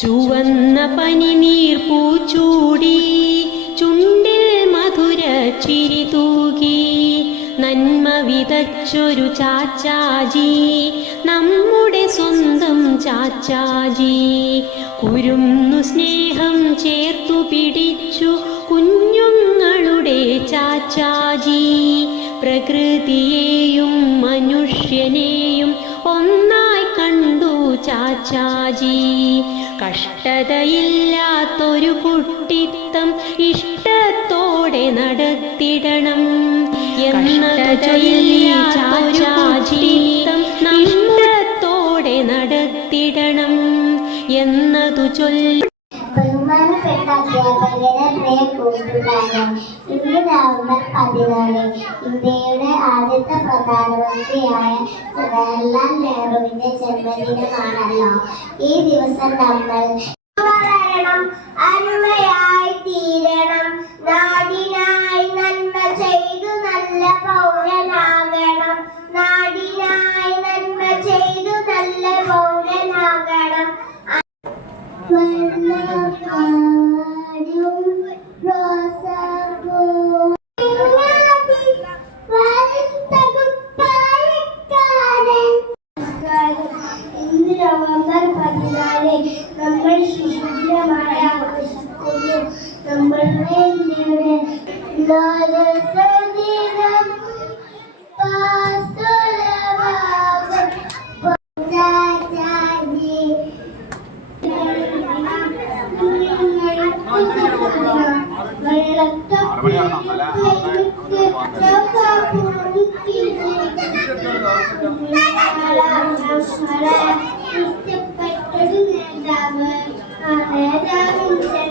ചുവന്ന പനിനീർ പൂച്ചൂടി ചുണ്ടിൽ മധുര ചിരി തൂകി നന്മ വിതച്ചൊരു ചാച്ചാജി നമ്മുടെ സ്വന്തം ചാച്ചാജി. കുരുന്നു സ്നേഹം ചേർത്തു പിടിച്ചു കുഞ്ഞുങ്ങളുടെ ചാച്ചാജി. പ്രകൃതിയെയും മനുഷ്യനെയും ഒന്നായി കണ്ടു ചാച്ചാജി. കഷ്ടതയില്ലാത്തൊരു കുട്ടിത്തം ഇഷ്ടത്തോടെ നടത്തിടണം എന്നതൊരു കുട്ടിത്തം ഇഷ്ടത്തോടെ നടത്തിടണം എന്നതു ചൊല്ലി. ബഹുമാനപ്പെട്ട അധ്യാപകരെ, പ്രിയ കൂട്ടുകാരെ, ഇന്ന് നവംബർ 14 ഇന്ത്യയുടെ ആദ്യത്തെ പ്രധാനമന്ത്രിയായ ജവഹർലാൽ നെഹ്റുവിന്റെ ജന്മദിനമാണല്ലോ. ഈ ദിവസം നമ്മൾ വളരണം, അരുമയായി തീരണം, നാടിനായി നന്മ ചെയ്തു നല്ല പൗരനാകണം, നാടിനായി നന്മ ചെയ്തു നല്ല പൗരനാകണം. ഇന്ന് നവംബർ 14 നമ്മൾ ശിശുദിനമായി ആഘോഷിക്കുന്നു. നമ്മളുടെ ഇന്ത്യയുടെ ഇഷ്ടപ്പെട്ടൊരു നേതാവ് നേതാവിന്റെ